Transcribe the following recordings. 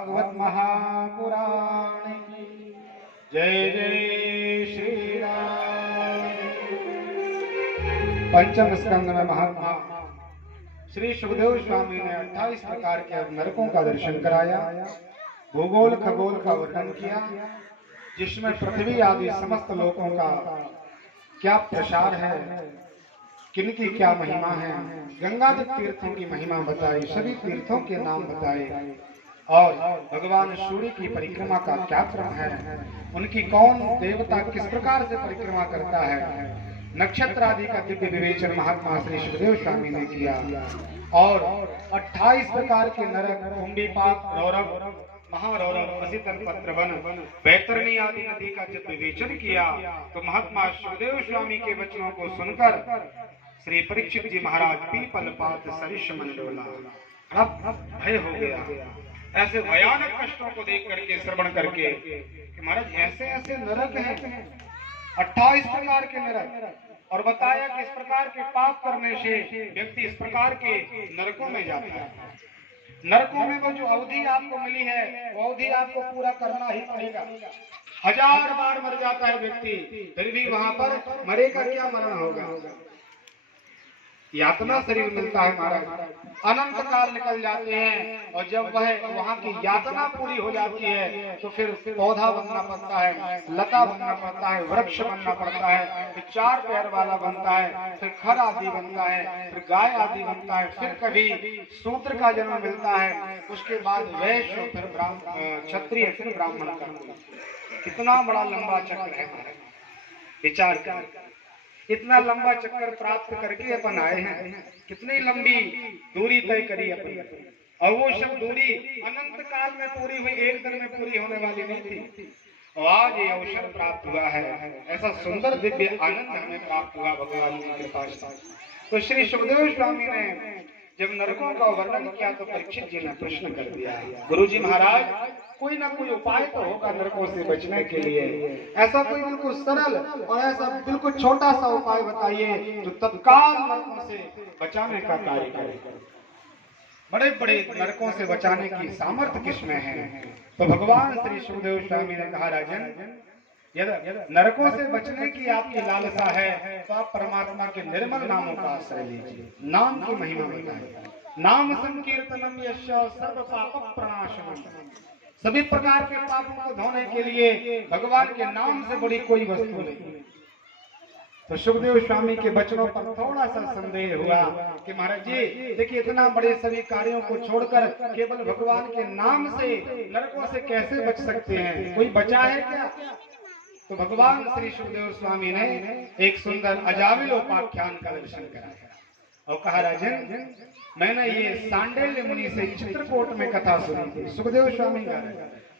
भागवत महापुराण की जय जय श्री राम। पंचम स्कंद में महात्मा श्री सुखदेव स्वामी ने 28 प्रकार के नरकों का दर्शन कराया, भूगोल खगोल का वर्णन किया, जिसमें पृथ्वी आदि समस्त लोकों का क्या प्रसार है, किनकी क्या महिमा है, गंगा जी तीर्थों की महिमा बताई, सभी तीर्थों के नाम बताए और भगवान सूर्य की परिक्रमा का क्या क्रम है, उनकी कौन देवता किस प्रकार से परिक्रमा करता है, नक्षत्र आदि का दिव्य विवेचन महात्मा श्री सुखदेव स्वामी ने किया और 28 प्रकार के नरक, कुंभीपाक, रौरव, महारौरव, असितन पत्र वन, बैतरणी आदि नदी का जब विवेचन किया तो महात्मा सुखदेव स्वामी के वचनों को सुनकर श्री परीक्षित जी महाराज पीपल पात सरिष मन डोला, अब भय हो गया। ऐसे भयानक कष्टों को देख करके श्रवण करके कि महाराज ऐसे ऐसे नरक हैं, 28 प्रकार के नरक, और बताया कि इस प्रकार के पाप करने से व्यक्ति इस प्रकार के नरकों में जाता है। नरकों में वो जो अवधि आपको मिली है वो अवधि आपको पूरा करना ही पड़ेगा। 1000 बार मर जाता है व्यक्ति, फिर भी वहां पर मरेगा क्या, मरण होगा। यातना शरीर मिलता है महाराज, अनंत काल निकल जाते हैं और जब वह वहां की यातना पूरी हो जाती है तो फिर पौधा बनना पड़ता है, लता बनना पड़ता है, वृक्ष बनना पड़ता है, फिर 4 पैर वाला बनता है, फिर खर आदि बनता है, फिर गाय आदि बनता है, फिर कभी शूद्र का जन्म मिलता है, उसके बाद वैश्य, फिर क्षत्रिय, फिर ब्राह्मण का। कितना बड़ा लंबा चक्र है महाराज, विचार कर। इतना लंबा चक्कर प्राप्त करके अपन आए हैं, कितनी लंबी दूरी तय करी अपन, और वो सब दूरी अनंत काल में पूरी हुई, एक दिन में पूरी होने वाली नहीं थी। और आज ये अवसर प्राप्त हुआ है, ऐसा सुंदर दिव्य आनंद हमें प्राप्त हुआ भगवान की कृपा से। तो श्री सुखदेव स्वामी ने जब नरकों का वर्णन किया तो परीक्षित जी ने प्रश्न कर दिया, गुरु जी महाराज कोई ना कोई उपाय तो होगा नरकों से बचने के लिए, ऐसा कोई बिल्कुल सरल और ऐसा बिल्कुल छोटा सा उपाय बताइए जो तत्काल नरकों से बचाने का कार्य करे। बड़े बड़े नरकों से बचाने की सामर्थ्य किसमें है? तो भगवान श्री सुखदेव स्वामी ने कहा, राजन यदि नरकों से बचने की आपकी लालसा है तो आप परमात्मा के निर्मल नामों का आश्रय लीजिए, नाम की महिमा बताइए। नाम संकीर्तनम यस्य सर्व पाप प्रणाशनम, सभी प्रकार के पापों को धोने के लिए भगवान के नाम से बड़ी कोई वस्तु नहीं। तो सुखदेव स्वामी के वचनों पर थोड़ा सा संदेह हुआ कि महाराज जी देखिए, इतना बड़े सभी कार्यों को छोड़कर केवल भगवान के नाम से नरकों से कैसे बच सकते हैं, कोई बचा है क्या? तो भगवान श्री सुखदेव स्वामी ने एक सुंदर अजामिल उपाख्यान का दर्शन कराया और कहा, राजन मैंने ये सांडिल्य मुनि से चित्रकूट में कथा सुनी थी। सुखदेव स्वामी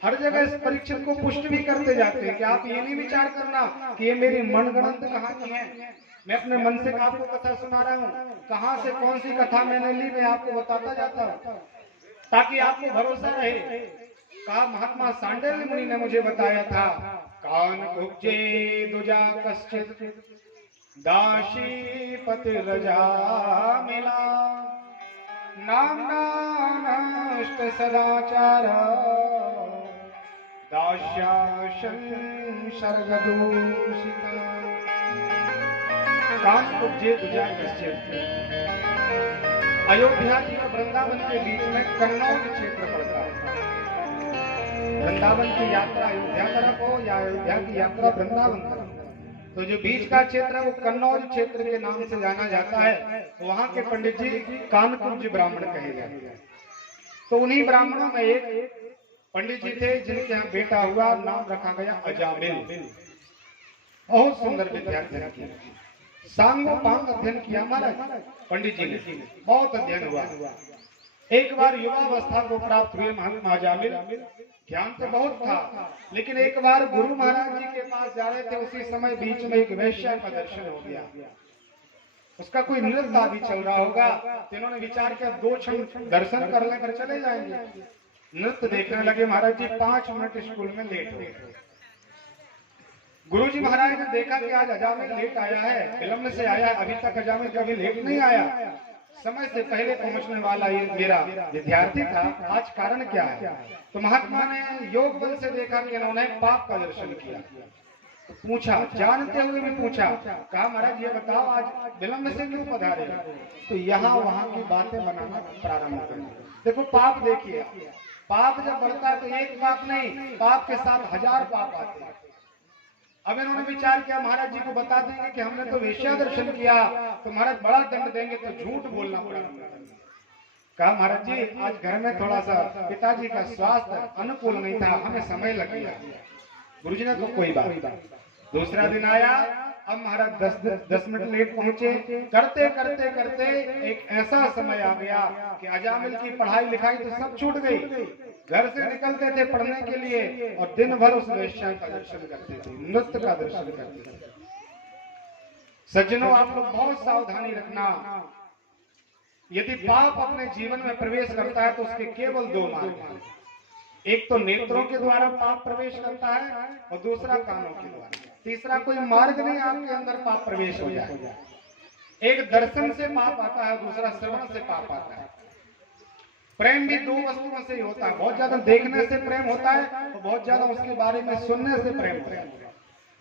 हर जगह इस परीक्षित को पुष्टि भी करते जाते हैं कि आप ये नहीं विचार करना कि ये मेरी मनगढ़ंत कहानी है, मैं अपने मन से आपको कथा सुना रहा हूँ, कहाँ से कौन सी कथा मैंने ली मैं आपको बताता जाता हूँ ताकि आपको भरोसा रहे। कहा, महात्मा सांडिल्य मुनि ने मुझे बताया था, कान उपजे दुजा कश्चित दासी पति रजा मिला, नामना नष्ट सदाचार दास्याशन सर्गदूषिता। कान उपजे दुजा कश्चित, अयोध्या जी और वृंदावन के बीच में कन्नौज क्षेत्र पड़ता है। वृंदावन की यात्रा अयोध्या तरफ हो या अयोध्या की यात्रा वृंदावन तरफ, तो जो बीच का क्षेत्र है वो कन्नौज क्षेत्र के नाम से जाना जाता है। वहां के पंडित जी कानकुब्ज ब्राह्मण कहे जाते हैं। तो उन्हीं ब्राह्मणों में एक पंडित जी थे जिनके यहाँ बेटा हुआ, नाम रखा गया अजामिल। बहुत सुंदर विद्यार्थी, सांगोपांग अध्ययन किया महाराज पंडित जी ने, बहुत अध्ययन हुआ। एक बार युवावस्था को प्राप्त हुए महात्मा अजामिल, ज्ञान तो बहुत था, लेकिन एक बार गुरु महाराज जी के पास जा रहे थे, उसी समय बीच में एक वैश्य का दर्शन हो गया। उसका कोई नृत्य आदि चल रहा होगा, तो इन्होंने विचार किया 2 क्षण दर्शन कर लेकर चले जाएंगे। नृत्य देखने लगे। महाराज जी 5 मिनट स्कूल में लेट हो गए। गुरु जी महाराज ने देखा कि आज अजामिल लेट आया है, विलंब से आया, अभी तक अजामिल कभी लेट नहीं आया। समय से पहले पहुंचने वाला ये मेरा विद्यार्थी था, आज कारण क्या है? तो महात्मा ने योग बल से देखा कि इन्होंने पाप का दर्शन किया। पूछा, जानते हुए भी पूछा, कहा महाराज ये बताओ आज विलंब से क्यों पधारे? तो यहाँ वहां की बातें बनाना प्रारंभ कर। देखो पाप, देखिए पाप जब बढ़ता है तो एक पाप नहीं, पाप के साथ 1000 पाप आते हैं। अब इन्होंने विचार किया महाराज जी को बता देंगे कि हमने तो वेश्या दर्शन किया, तो महाराज बड़ा दंड देंगे, तो झूठ बोलना पड़ा। कहा महाराज जी आज घर में थोड़ा सा पिताजी का स्वास्थ्य अनुकूल नहीं था, हमें समय लग गया। गुरुजी ने तो कोई बात। दूसरा दिन आया, अब महाराज 10 मिनट लेट पहुंचे। करते करते करते एक ऐसा समय आ गया कि अजामिल की पढ़ाई लिखाई तो सब छूट गई। घर से निकलते थे पढ़ने के लिए और दिन भर उस वेश्या का दर्शन करते थे, नृत्य का दर्शन करते थे। सज्जनों आप लोग बहुत सावधानी रखना, यदि पाप अपने जीवन में प्रवेश करता है तो उसके केवल 2 मार्ग हैं। एक तो नेत्रों के द्वारा पाप प्रवेश करता है और दूसरा कानों के द्वारा। तीसरा कोई मार्ग नहीं आपके अंदर पाप प्रवेश हो जाए। एक दर्शन से पाप आता है, दूसरा श्रवण से पाप आता है। प्रेम भी 2 वस्तुओं से ही होता है, बहुत ज्यादा देखने से प्रेम होता है और बहुत ज्यादा उसके बारे में सुनने से प्रेम होता है।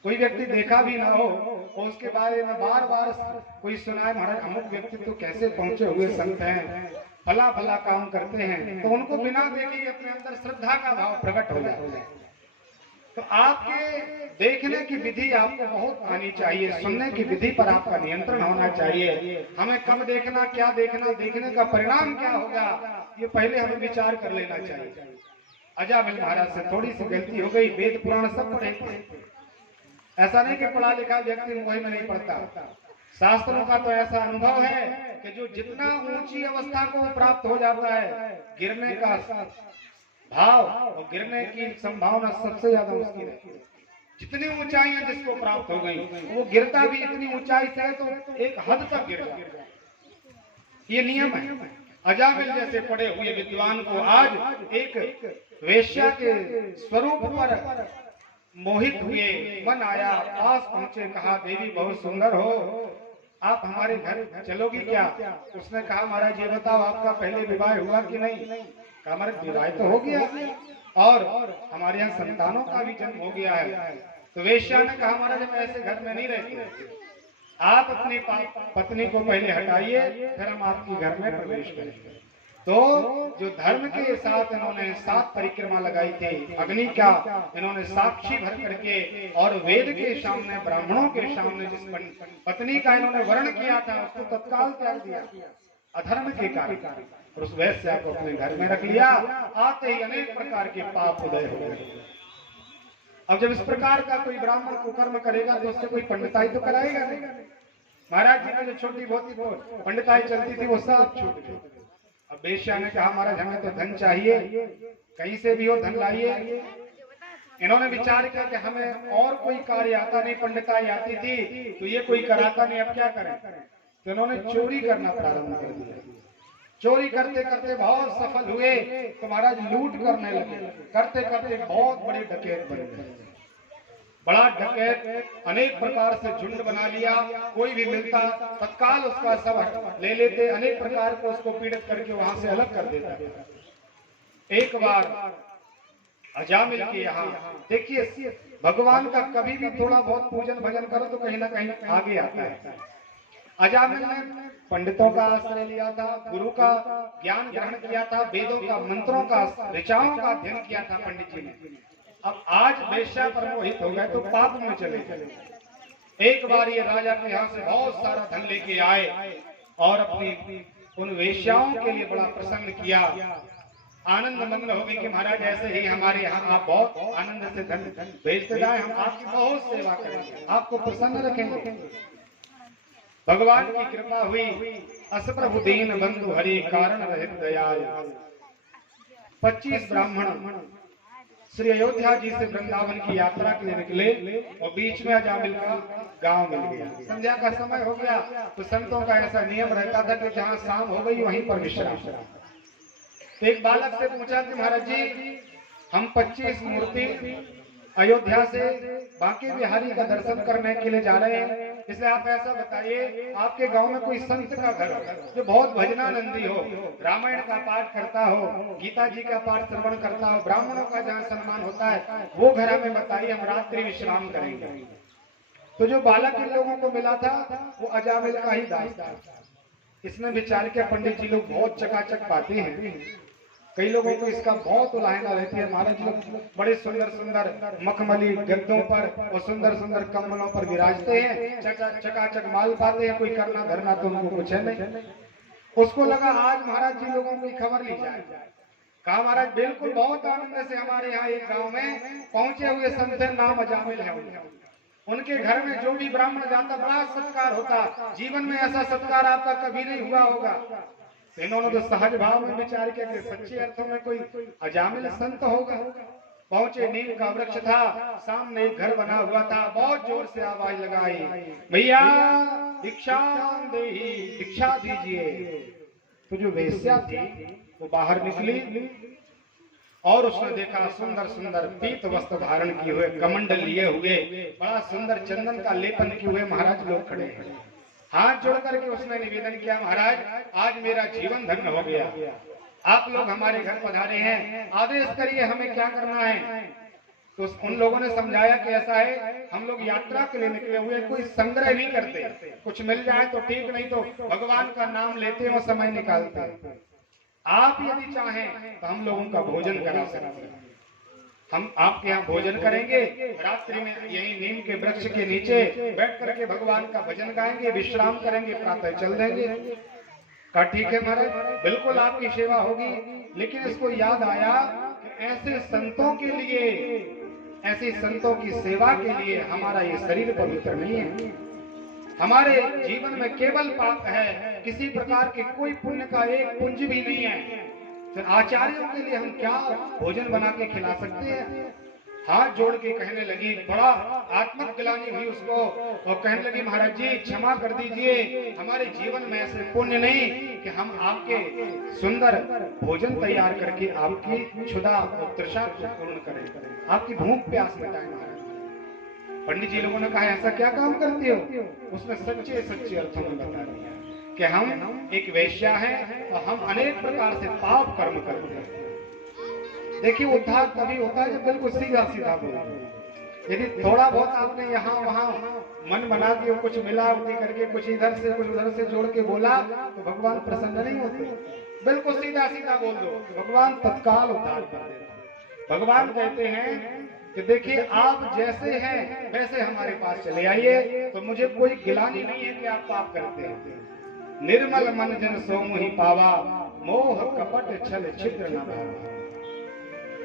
कोई व्यक्ति देखा भी ना हो और उसके बारे में बार बार कोई सुनाए, महाराज अमुक व्यक्ति तो कैसे पहुंचे हुए संत हैं, फला फला काम करते हैं, तो उनको बिना देखे अपने अंदर श्रद्धा का भाव प्रकट हो जाता है। तो आपके देखने की विधि आपको बहुत आनी चाहिए, सुनने की विधि पर आपका नियंत्रण होना चाहिए। हमें कब देखना, क्या देखना, देखने का परिणाम क्या होगा, ये पहले हमें विचार कर लेना चाहिए। अजामिल महाराज से थोड़ी सी गलती हो गई, वेद पुराण सब पढ़े, ऐसा नहीं कि पढ़ा लिखा व्यक्ति वही में नहीं पढ़ता। शास्त्रों का तो ऐसा अनुभव है कि जो जितना ऊंची अवस्था को प्राप्त हो जाता है, गिरने का भाव और गिरने की संभावना सबसे ज्यादा उसकी रहती है। जितनी ऊंचाइयां जिसको प्राप्त हो गई, वो गिरता भी इतनी ऊंचाई से है तो एक हद तक गिर जाता है। ये नियम है। अजामिल जैसे पढ़े हुए विद्वान को आज एक वेश्या के स्वरूप पर मोहित हुए, मन आया, पास पहुंचे, कहा देवी बहुत सुंदर हो, आप हमारे घर चलोगी क्या? उसने कहा महाराज ये बताओ आपका पहले विवाह हुआ कि नहीं? कहा महाराज विवाह तो हो गया और हमारे यहाँ संतानों का भी जन्म हो गया है। तो वेश्या ने कहा महाराज मैं ऐसे घर में नहीं रहती, आप अपनी पत्नी को पहले हटाइए, फिर हम आपके घर में प्रवेश करेंगे। तो जो धर्म के साथ इन्होंने 7 परिक्रमा लगाई थी, अग्नि का इन्होंने साक्षी भर करके और वेद के सामने, ब्राह्मणों के सामने जिस पत्नी का इन्होंने वर्ण किया था उसको तत्काल त्याग दिया अधर्म के कारण, और उस वैश्या को अपने घर में रख लिया। आते ही अनेक प्रकार के पाप उदय हो गए। अब जब इस प्रकार का कोई ब्राह्मण कुकर्म करेगा तो उससे कोई पंडिताई तो कराएगा नहीं। महाराज जी की जो छोटी बहुत पंडिताई चलती थी वो सब छूट गई। अब वेश्या ने कहा महाराज हमें तो धन चाहिए, कहीं से भी हो धन लाइए। इन्होंने विचार किया कि हमें और कोई कार्य आता नहीं, पंडिताई आती थी तो ये कोई कराता नहीं, अब क्या करें? तो इन्होंने चोरी करना प्रारंभ कर दिया। चोरी करते करते बहुत सफल हुए तो महाराज लूट करने लगे। करते करते बहुत बड़े डकैत बन गए। बड़ा डकैत अनेक प्रकार से झुंड बना लिया, कोई भी मिलता तत्काल उसका सब ले लेते, अनेक प्रकार को उसको पीड़ित करके वहां से अलग कर देता। एक बार अजामिल के यहाँ देखिए, भगवान का कभी भी थोड़ा बहुत पूजन भजन करो तो कहीं ना कहीं आगे आता है। अजामिल ने पंडितों का आश्रय लिया था, गुरु का ज्ञान ग्रहण किया था, वेदों का, मंत्रों का, ऋचाओं का अध्ययन किया था पंडित जी ने। अब आज वेश्या पर मोहित हो गए तो पाप में चले गए। एक बार ये राजा के यहाँ से बहुत सारा धन लेके आए और अपनी उन वेश्याओं के लिए बड़ा प्रसन्न किया। आनंद मंगल हो गई कि महाराज ऐसे ही हमारे यहाँ आप बहुत आनंद से धन भेजते जाए, हम आपकी बहुत सेवा करेंगे, आपको प्रसन्न रखेंगे। भगवान की कृपा हुई, असप्रभु दीन बंधु हरि कारण रहित दयाल। 25 ब्राह्मण श्री अयोध्या जी से वृंदावन की यात्रा के लिए निकले और बीच में अजामिल का गांव मिल गया। संध्या का समय हो गया तो संतों का ऐसा नियम रहता था कि जहां शाम हो गई वहीं पर विश्राम। तो एक बालक से पूछा कि महाराज जी हम 25 मूर्ति अयोध्या से बांके बिहारी का दर्शन करने के लिए जा रहे हैं, इसलिए आप ऐसा बताइए, आपके गांव में कोई संत का घर जो बहुत भजनानंदी हो, रामायण का पाठ करता हो, गीता जी का पाठ श्रवण करता हो, ब्राह्मणों का जहाँ सम्मान होता है, वो घर हमें बताइए, हम रात्रि विश्राम करेंगे। तो जो बालक इन लोगों को मिला था वो अजामिल का ही दास था। इसमें विचार के पंडित जी लोग बहुत चकाचक पाते हैं, कई लोगों को इसका बहुत उलाहना रहती है। महाराज लोग बड़े सुंदर सुंदर मखमली गद्दों पर और सुंदर सुंदर कम्बलों पर विराजते हैं, चकाचक माल पाते हैं, कोई करना धरना तो उनको कुछ है नहीं। उसको लगा आज महाराज जी लोगों की खबर ली जाए। कहा महाराज बिल्कुल बहुत आनंद से हमारे यहाँ एक गाँव में पहुंचे हुए संत नाम अजामिल है, उनके घर में जो भी ब्राह्मण जाता बड़ा सत्कार होता, जीवन में ऐसा सत्कार आपका कभी नहीं हुआ होगा। तो इन्होंने तो सहज भाव में विचार किया कि सच्चे अर्थों में कोई अजामिल संत होगा। पहुंचे, नीम का वृक्ष था, सामने एक घर बना हुआ था, बहुत जोर से आवाज लगाई, भैया भिक्षा देही, भिक्षा दीजिए। तो जो वेश्या थी वो बाहर निकली और उसने देखा सुंदर सुंदर पीत वस्त्र धारण किए हुए, कमंडल लिए हुए, बड़ा सुंदर चंदन का लेपन किए हुए महाराज लोग खड़े हैं। हाथ जोड़ करके उसने निवेदन किया, महाराज आज मेरा जीवन धन्य हो गया, आप लोग हमारे घर पधारे हैं, आदेश करिए हमें क्या करना है। तो उन लोगों ने समझाया कि ऐसा है, हम लोग यात्रा के लिए निकले हुए, कोई संग्रह नहीं करते, कुछ मिल जाए तो ठीक, नहीं तो भगवान का नाम लेते हैं और समय निकालते हैं। आप यदि चाहें तो हम लोगों का भोजन करा सकते हैं, हम आपके यहाँ भोजन करेंगे, रात्रि में यही नीम के वृक्ष के नीचे बैठ करके भगवान का भजन गाएंगे, विश्राम करेंगे, प्रातः चल देंगे। कहा ठीक है महाराज, बिल्कुल आपकी सेवा होगी। लेकिन इसको याद आया कि ऐसे संतों के लिए, ऐसे संतों की सेवा के लिए हमारा ये शरीर पवित्र नहीं है, हमारे जीवन में केवल पाप है, किसी प्रकार के कोई पुण्य का एक पुंज भी नहीं है। तो आचार्यों के लिए हम क्या भोजन बना के खिला सकते हैं। हाथ जोड़ के कहने लगी, बड़ा आत्मक ग्लानि हुई उसको, और कहने लगी महाराज जी क्षमा कर दीजिए, हमारे जीवन में ऐसे पुण्य नहीं कि हम आपके सुंदर भोजन तैयार करके आपकी क्षुधा और तृषा को पूर्ण करें, आपकी भूख प्यास मिटाएं। पंडित जी लोगों ने कहा ऐसा क्या काम करते हो। उसने सच्चे सच्चे अर्थों में बता दिया कि हम एक वेश्या हैं और हम अनेक प्रकार से पाप कर्म करते हैं। देखिए उद्धार तभी होता है जब बिल्कुल सीधा सीधा बोला। यदि थोड़ा बहुत आपने यहाँ वहाँ मन बना के कुछ मिला उठी करके, कुछ इधर से कुछ उधर से जोड़ के बोला तो भगवान प्रसन्न नहीं होते। बिल्कुल सीधा सीधा बोल दो, भगवान तत्काल उद्धार कर देते। भगवान कहते हैं कि देखिए आप जैसे हैं वैसे हमारे पास चले आइए, तो मुझे कोई गिलानी नहीं है कि आप पाप करते हैं। निर्मल मन जन सोम ही पावा, मोह कपट छल छिद्र न भावा।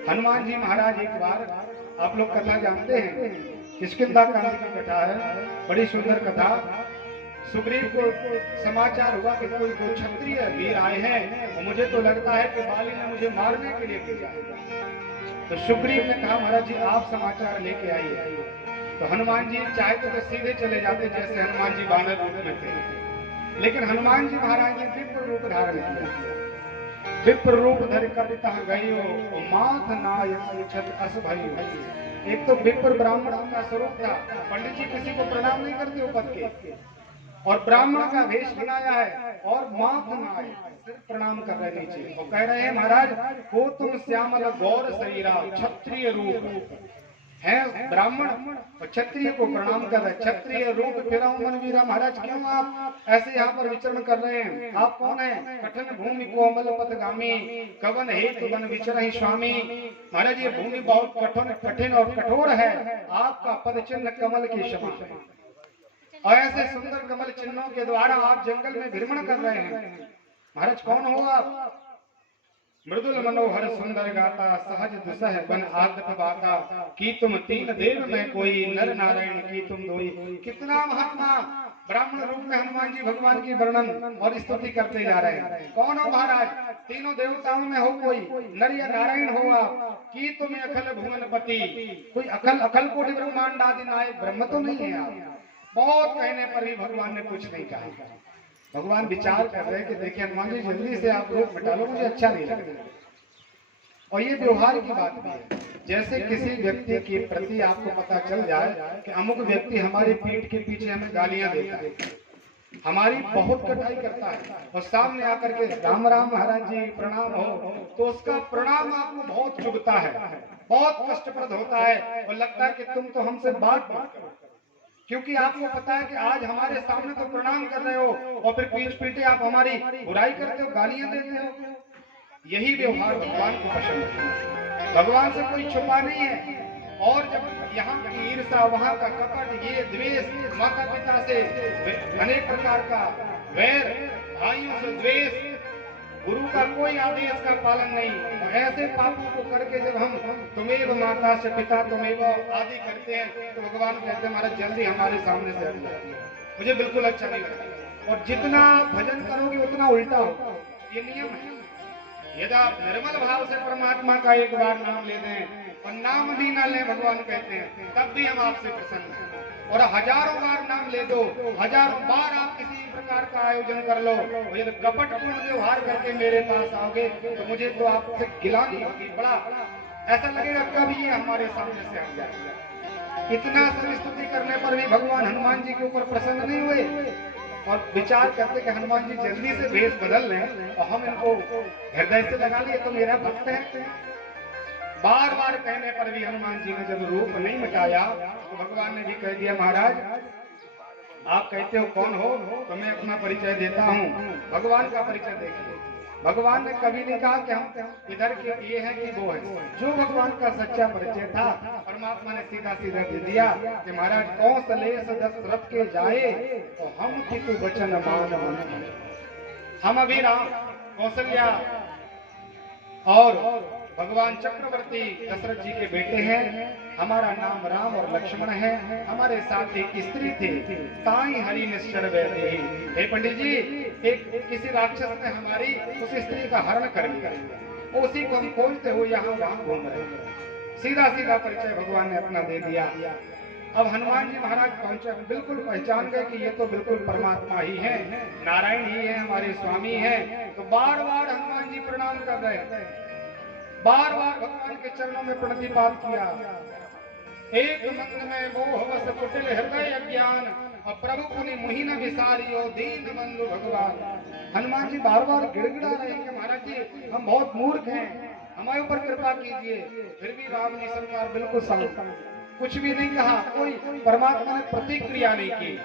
हनुमान जी महाराज एक बार, आप लोग कथा जानते हैं, किष्किंधा कांड की कथा है, बड़ी सुंदर कथा। सुग्रीव को समाचार हुआ कि कोई दो क्षत्रिय वीर आए हैं और मुझे तो लगता है कि बाली ने मुझे मारने के लिए भेजा है। तो सुग्रीव ने कहा महाराज जी आप समाचार लेके आइए। तो हनुमान जी चाहते तो सीधे चले जाते, जैसे हनुमान जी वानर रूप में थे, लेकिन हनुमान जी महाराज ने विप्र रूप धारण किया। विप्र रूप धर कपिता गयो माथ नाय छत अस भई। एक तो विप्र ब्राह्मण का स्वरूप था, पंडित जी किसी को प्रणाम नहीं करते हो पद के, और ब्राह्मण का वेश बनाया है और माथ नाय सिर प्रणाम कर रहे नीचे, और कह रहे हैं महाराज को तुम श्यामल गौर शरीरा, क्षत्रिय रूप है ब्राह्मण और क्षत्रिय को प्रणाम कर रहे, क्षत्रिय रूप फिरा मनवीरा। महाराज क्यों आप ऐसे यहाँ पर विचरण कर रहे हैं, आप कौन है। कठिन भूमि कोमल पथगामी, कवन हेतु वन विचरहि स्वामी। महाराज ये भूमि बहुत कठिन और कठोर है, आपका पद चिन्ह कमल के समान है, और ऐसे सुंदर कमल चिन्हों के द्वारा आप जंगल में भ्रमण कर रहे हैं। महाराज कौन हो आप। मृदुल मनोहर सुंदर गाता, सहज दुसह बन आदत बाता, की तुम तीन देव में कोई, नर नारायण की तुम दोई। कितना महात्मा ब्राह्मण रूप में हनुमान जी भगवान की वर्णन और स्तुति करते जा रहे हैं। कौन हो महाराज, तीनों देवताओं में हो कोई, नर या नारायण हो आप, की तुम अखल भुवनपति, कोई अखल कोटि ब्रह्मांड आदि नायक ब्रह्म तो नहीं है आप। बहुत कहने पर भी भगवान ने कुछ नहीं कहा। भगवान विचार कर रहे हैं कि देखिए हनुमान जी जल्दी से आप लोग मिटा लो, मुझे अच्छा नहीं लगता। और ये व्यवहार की बात भी है। जैसे किसी व्यक्ति के प्रति आपको पता चल जाए कि अमुक व्यक्ति हमारी पीठ के पीछे हमें गालियां देता है, हमारी बहुत कटाई करता है, और सामने आकर के राम राम महाराज जी प्रणाम हो, तो उसका प्रणाम आपको बहुत चुभता है, बहुत कष्टप्रद होता है, और लगता है कि तुम तो हमसे बात मत करो, क्योंकि आपको पता है कि आज हमारे सामने तो प्रणाम कर रहे हो और फिर पीठ पीछे आप हमारी बुराई करते हो, गालियां देते हो। यही व्यवहार भगवान को पसंद है। भगवान से कोई छुपा नहीं है। और जब यहाँ की ईर्षा, वहाँ का कपट, ये द्वेष, माता पिता से अनेक प्रकार का वैर, भाइयों से द्वेष, गुरु का कोई आदेश का पालन नहीं, ऐसे पापों को करके जब हम तुम्हें माता से पिता तुम्हें आदि करते हैं, तो भगवान कहते हैं महाराज जल्दी हमारे सामने से हट जाइए, मुझे बिल्कुल अच्छा नहीं लगता। और जितना भजन करोगे उतना उल्टा होगा, ये नियम है। यदि आप निर्मल भाव से परमात्मा का एक बार नाम ले दें और नाम भी ना लें, भगवान कहते हैं, तब भी हम आपसे प्रसन्न हैं। और हजारों बार नाम ले दो, हजारों बार आप किसी प्रकार का आयोजन कर लो, और यदि कपटपूर्ण व्यवहार करके मेरे पास आओगे तो मुझे तो आपसे गिलानी होगी, बड़ा ऐसा लगेगा कभी ये हमारे सामने से हट जाएगा। इतना सब स्तुति करने पर भी भगवान हनुमान जी के ऊपर प्रसन्न नहीं हुए और विचार करते कि हनुमान जी जल्दी से भेष बदल लें और हम इनको हृदय से लगा लिए तो मेरा भक्त है। बार बार कहने पर भी हनुमान जी ने जब रूप नहीं मिटाया तो भगवान ने भी कह दिया महाराज आप कहते हो कौन हो, तो मैं अपना परिचय देता हूँ। भगवान का परिचय देखिए, भगवान ने कभी नहीं कहा कि हम इधर के ये है कि वो है। जो भगवान का सच्चा परिचय था परमात्मा ने सीधा सीधा दे दिया कि महाराज कौशलेश दशरथ के जाए तो हम कितु वचन मान। हम अभी राम, कौशल्या और भगवान चक्रवर्ती दशरथ जी के बेटे हैं। हमारा नाम राम और लक्ष्मण है। हमारे साथ एक स्त्री थी, ताई हरि निश्चर वैदे। हे पंडित जी, एक किसी राक्षस ने हमारी उस स्त्री का हरण कर लिया, उसी को हम खोजते हुए यहाँ वहाँ घूम रहे हैं। सीधा सीधा परिचय भगवान ने अपना दे दिया। अब हनुमान जी महाराज पहुंचे, बिल्कुल पहचान गए कि ये तो बिल्कुल परमात्मा ही है, नारायण ही है, हमारे स्वामी है। तो बार बार हनुमान जी प्रणाम कर रहे, बार बार भगवान के चरणों में प्रणतिपात किया। एक मन में मोह बस कुटिल हृदय अज्ञान, और प्रभु पुनि मुहि न विसारियो दीन बंधु भगवान। हनुमान जी बार बार गिड़गिड़ा रहे कि महाराज जी हम बहुत मूर्ख हैं, हमारे ऊपर कृपा कीजिए। फिर भी राम जी सरकार बिल्कुल शांत, कुछ भी नहीं कहा, कोई परमात्मा ने प्रतिक्रिया नहीं की,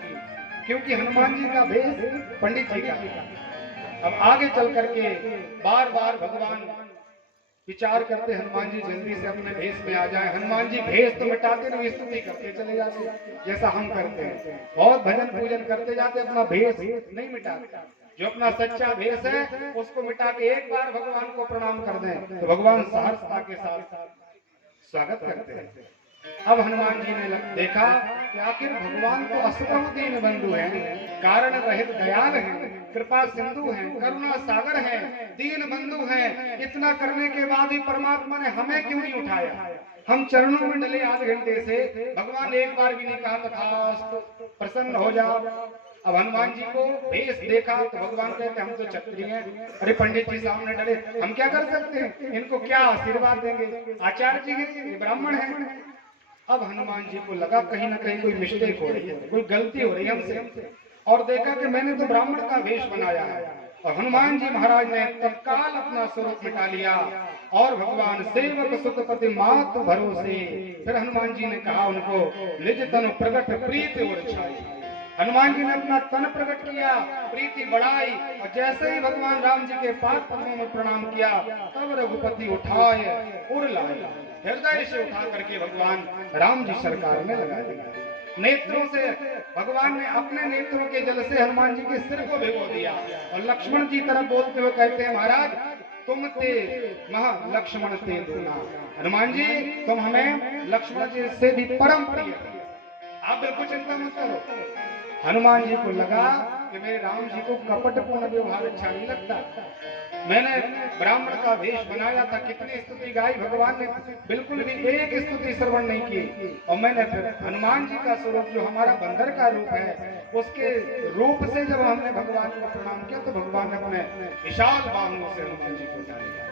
क्योंकि हनुमान जी का भेष पंडित जी का। अब आगे चल करके बार बार भगवान विचार करते हनुमान जी जल्दी से अपने भेष में आ जाए। हनुमान जी भेष तो मिटाते नहीं, स्तुति करते चले जाते जैसा हम करते हैं। बहुत भजन पूजन करते जाते, अपना भेष नहीं मिटाते। जो अपना सच्चा भेष है उसको मिटा के एक बार भगवान को प्रणाम कर दें तो भगवान सहर्षता के साथ स्वागत करते हैं। अब हनुमान जी ने देखा कि आखिर भगवान तो असुरव दीन बंधु हैं, कारण रहित दयाल हैं, कृपा सिंधु हैं, करुणा सागर हैं, दीन बंधु हैं। इतना करने के बाद भी परमात्मा ने हमें क्यों नहीं उठाया? हम चरणों में डले आधे घंटे से, भगवान ने एक बार भी नहीं कहा तथास्तु प्रसन्न हो जाओ। अब हनुमान जी को भेष देखा तो भगवान कहते हम तो क्षत्रिय हैं, अरे पंडित जी सामने डरे, हम क्या कर सकते हैं, इनको क्या आशीर्वाद देंगे, आचार्य जी के ब्राह्मण हैं। अब हनुमान जी को लगा कहीं ना कहीं कोई मिस्टेक हो रही है, कोई गलती हो रही है हमसे, और देखा कि मैंने तो ब्राह्मण का वेश बनाया है। और हनुमान जी महाराज ने तत्काल अपना स्वरूप मिटा लिया और भगवान सेवक सुतपति मातु भरोसे। फिर हनुमान जी ने कहा उनको निज तन प्रकट प्रीति और छाई। हनुमान जी ने अपना तन प्रकट किया, प्रीति बढ़ाई, और जैसे ही भगवान राम जी के पाद पद्मों में प्रणाम किया तब रघुपति उठाए उड़ लाए, हृदय से उठा करके भगवान राम जी सरकार में लगा दिया। नेत्रों से भगवान ने अपने नेत्रों के जल से हनुमान जी के सिर को भिगो दिया और लक्ष्मण जी तरफ बोलते हुए कहते हैं महाराज तुम ते महा लक्ष्मण ते दूना। हनुमान जी तुम हमें लक्ष्मण जी से भी परम प्रिय, आप बिल्कुल चिंता मत करो। हनुमान जी को लगा कि मेरे राम जी को कपटपूर्ण व्यवहार अच्छा नहीं लगता, मैंने ब्राह्मण का वेश बनाया था, कितनी स्तुति गाई, भगवान ने बिल्कुल भी एक स्तुति श्रवण नहीं की। और मैंने फिर हनुमान जी का स्वरूप जो हमारा बंदर का रूप है, उसके रूप से जब हमने भगवान को प्रणाम किया तो भगवान ने अपने विशाल बाहुओं से हनुमान जी को उठा लिया।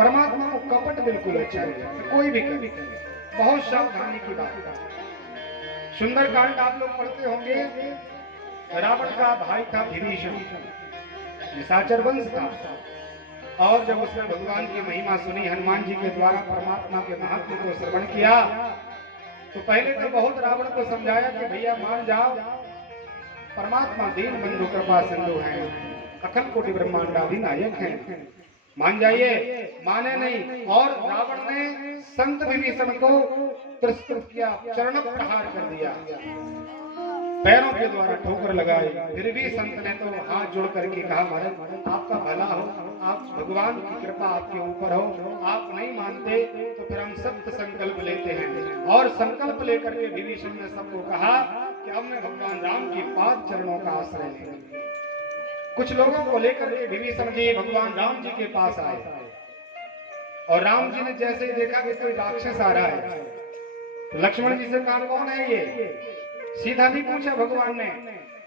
परमात्मा को कपट बिल्कुल अच्छा नहीं, कोई भी करे बहुत सावधानी की बात। सुंदरकांड आप लोग पढ़ते होंगे, रावण का भाई था विभीषण, निशाचर वंश था, और जब उसने भगवान की महिमा सुनी, हनुमान जी के द्वारा परमात्मा के महात्म को श्रवण किया, तो पहले तो बहुत रावण को समझाया कि भैया मान जाओ, परमात्मा दीन बंधु कृपा सिंधु हैं, अखंड कोटि ब्रह्मांडादि नायक हैं, मान जाइए। माने नहीं, और रावण ने संत विभीषण को तिरस्कृत किया, चरण प्रहार कर दिया, पैरों के द्वारा ठोकर लगाई। फिर भी संत ने तो हाथ जोड़ करके कहा, महाराज आपका भला हो, आप भगवान की कृपा आपके ऊपर हो, आप नहीं मानते तो फिर हम सत्य संकल्प लेते हैं। और संकल्प लेकर के विभीषण ने सबको कहा कि हमने भगवान राम के पाद चरणों का आश्रय लिया। कुछ लोगों को लेकर के विभीषण जी भगवान राम जी के पास आए, और राम जी ने जैसे ही देखा कि कोई राक्षस आ रहा है, तो लक्ष्मण जी से कहा कौन है ये? सीधा नहीं पूछा भगवान ने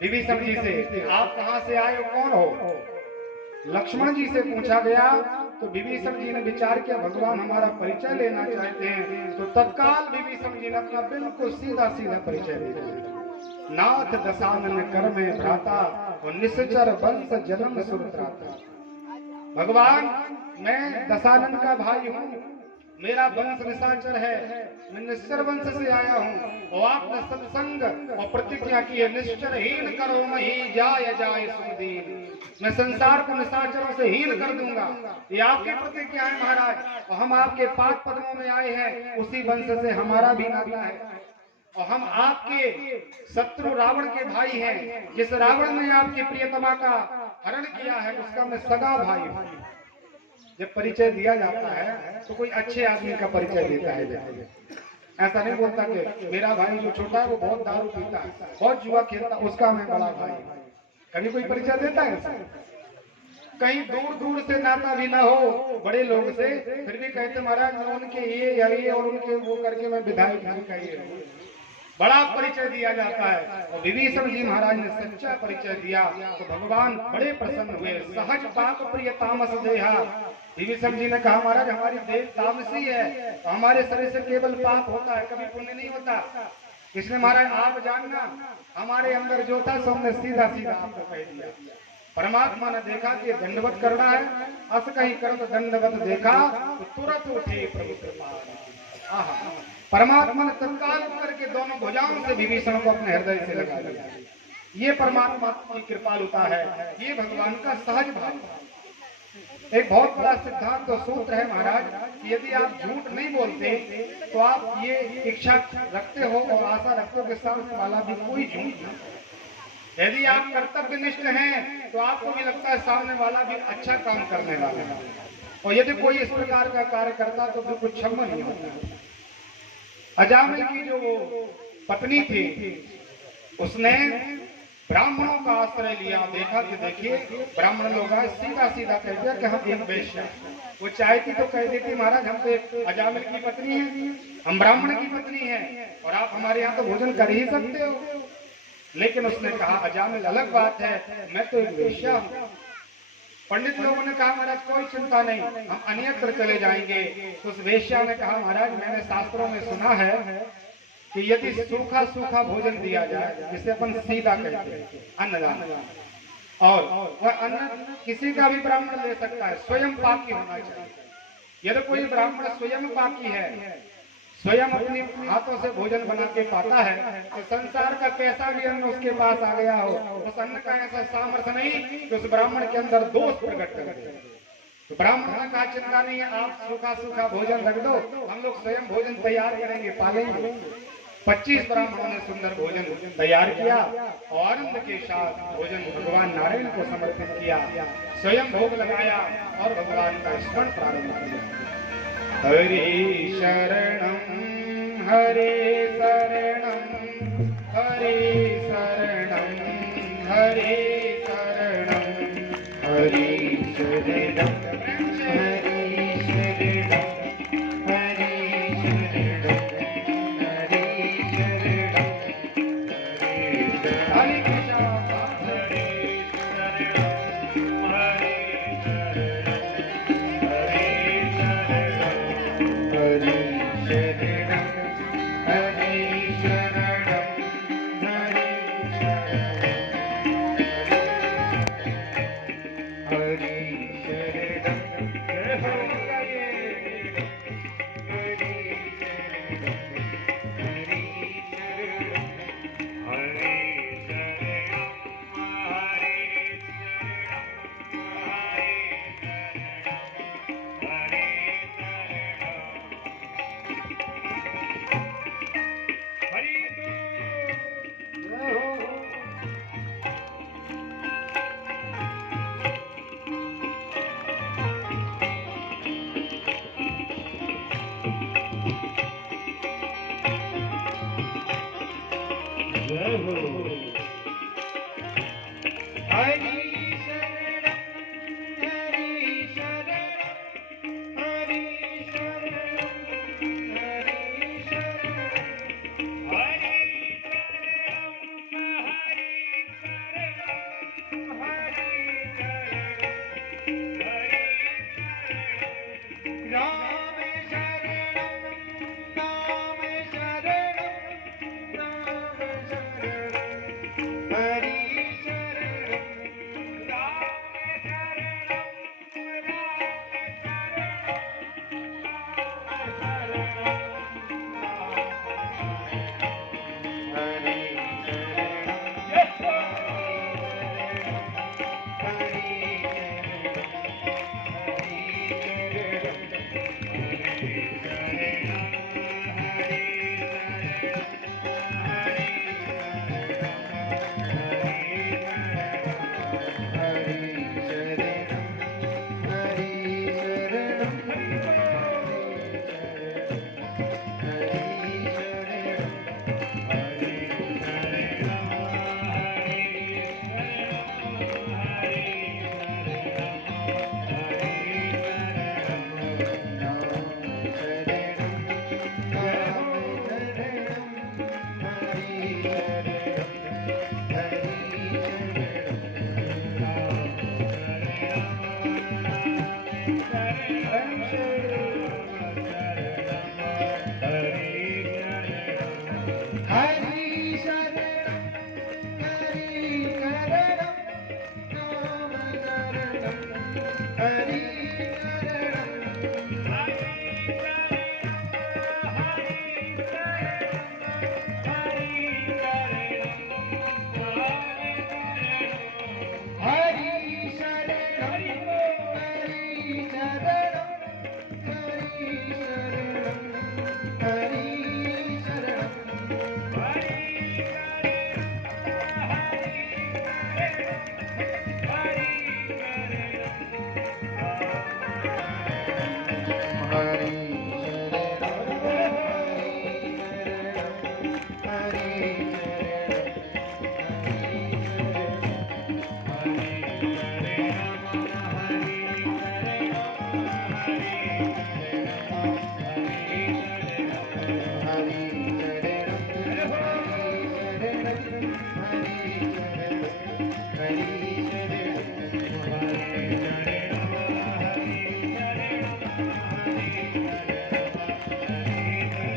विभीषण जी से, आप कहां से आए हो, कौन हो? लक्ष्मण जी से पूछा गया तो विभीषण जी ने विचार किया भगवान हमारा परिचय लेना चाहते हैं, तो तत्काल विभीषण जी ने अपना बिल्कुल सीधा सीधा परिचय दे दिया। नाथ दशानन कर में भ्राता और निश्चर वंश जन्म सुरत्राता। भगवान मैं दशानन का भाई हूँ, मेरा वंश निशाचर है, मैं निश्चर वंश से आया हूँ, और आपने सत्संग और प्रतिज्ञा की है, निश्चरहीन करो मही जाय जाय सुदीन, मैं संसार को निशाचरों से हीन कर दूंगा, ये आपकी प्रतिज्ञा है महाराज, और हम आपके पाद पद्मों में आए हैं, उसी वंश से हमारा भी नाता है, और हम आपके शत्रु रावण के भाई हैं, जिस रावण ने आपकी प्रियतमा का हरण किया है उसका मैं सगा भाई हूँ। जब परिचय दिया जाता है तो कोई अच्छे आदमी का परिचय देता है, ऐसा नहीं बोलता कि मेरा भाई जो छोटा है वो बहुत दारू पीता है, बहुत जुआ खेलता, उसका मैं बड़ा भाई। कभी कोई परिचय देता है? कहीं दूर दूर से नाता भी ना हो बड़े लोग से, फिर भी कहते महाराज मैं उनके ये और उनके वो करके मैं विधायक का ये, बड़ा परिचय दिया जाता है। और विभीषण जी महाराज ने सच्चा परिचय दिया तो भगवान बड़े प्रसन्न हुए। सहज पाप प्रिय तामस देहा, विभीषण जी ने कहा महाराज हमारी देह तामसी है, तो हमारे शरीर से केवल पाप होता है, कभी पुण्य नहीं होता, इसलिए महाराज आप जानना हमारे अंदर जो था सो हमने सीधा सीधा आपको कह दिया। परमात्मा ने देखा कि दंडवत करना है, अस कहीं कर तो दंडवत देखा तो तुरंत उठे प्रभु कृपा। परमात्मा ने तत्काल करके दोनों भुजाओं से विभीषण को अपने हृदय से लगा दिया। ये परमात्मा की कृपालुता है, ये भगवान का सहज भाव। एक बहुत बड़ा सिद्धांत और सूत्र है महाराज कि यदि आप झूठ नहीं बोलते तो आप ये इच्छा रखते हो और आशा रखते हो कि सामने वाला भी कोई झूठ नहीं। यदि आप कर्तव्यनिष्ठ हैं तो आपको भी लगता है सामने वाला भी अच्छा काम करने वाला है, और यदि कोई इस प्रकार का कार्य करता तो बिल्कुल क्षमा नहीं होता। अजामिल की जो पत्नी थी उसने ब्राह्मणों का आश्रय लिया, देखा कि देखिए ब्राह्मण लोग सीधा सीधा कह दिया कि हम एक वेश्या। वो चाहती तो कह देती महाराज हम तो एक अजामिल की पत्नी है, हम ब्राह्मण की पत्नी है और आप हमारे यहाँ तो भोजन कर ही सकते हो, लेकिन उसने कहा अजामिल अलग बात है, मैं तो एक वेश्या हूँ। पंडित लोगों ने कहा महाराज कोई चिंता नहीं, हम अन्यत्र चले जाएंगे। तो उस वेश्या ने कहा महाराज मैंने शास्त्रों में सुना है कि यदि सूखा सूखा भोजन दिया जाए जिसे अपन सीधा कहते हैं अन्नदान, और वह अन्न किसी का भी ब्राह्मण ले सकता है, स्वयं पाकी होना चाहिए। यदि कोई ब्राह्मण स्वयं पाकी है, स्वयं अपने हाथों से भोजन बना के पाता है, तो संसार का कैसा भी अन्न उसके पास आ गया हो, उस अन्न का ऐसा सामर्थ्य नहीं कि उस ब्राह्मण के अंदर दोष प्रकट कर दे। तो ब्राह्मण ने कहा चिंता नहीं है, आप सूखा सूखा भोजन रख दो, हम लोग स्वयं भोजन तैयार करेंगे, पालेंगे। 25 ब्राह्मणों ने सुंदर भोजन तैयार किया और आनंद के साथ भोजन भगवान नारायण को समर्पित किया, स्वयं भोग लगाया और भगवान का स्मरण प्रारंभ किया। हरि शरणं हरे शरणं हरे शरणं हरे शरणं हरे शरणं जय हो।